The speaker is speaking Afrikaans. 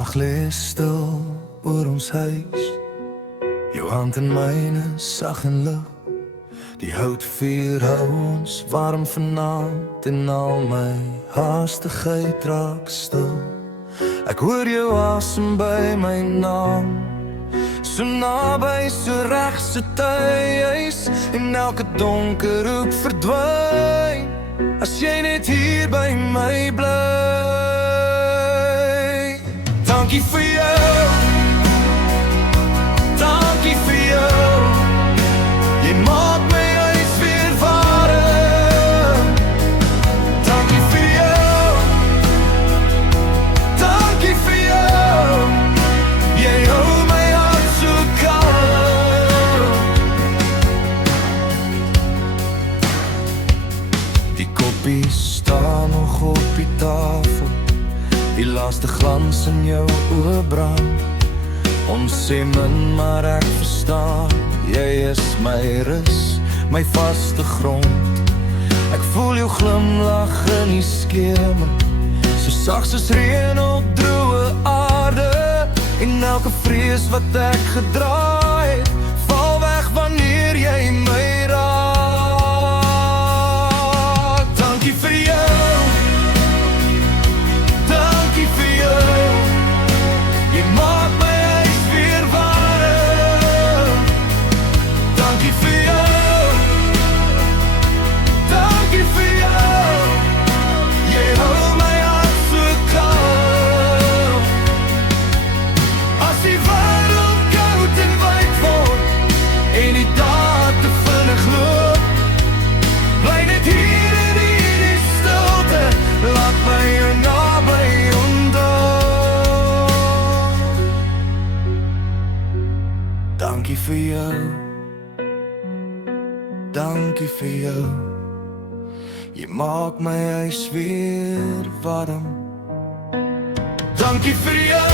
nag lê stil oor ons huis. Jou hand in myne, sag en lig. Die houtvuur hou ons warm vanaand en al my haastigheid raak stil. Ek hoor jou asem by my naam, so naby, so reg sit huis, en elke donker hoek verdwyn, as jy net hier by my bly. Dankie vir jou, dankie vir jou, jy maak my huis weer warm. Dankie vir jou, dankie vir jou, jy hou my hart so kalm. Die koppie staan nog op die tafel, die laaste glans in jou oë brand. Ons sê min, maar ek verstaan, jy is my rus, my vaste grond. Ek voel jou glimlach in die skemer, so sag soos reën op droë aarde, en elke vrees wat ek gedra het, val weg wanneer jy my raak. Dankie vir jou, dankie vir jou, jy maak my huis weer warm. Dankie vir jou, dankie vir jou, jy hou my hart so kalm. As die wêreld koud en wyd word, en die dae te vinnig loop, bly net hier in die stilte, laat my jou naby onthou. Dankie vir jou, dankie vir jou, jy maak my huis weer warm. Dankie vir jou,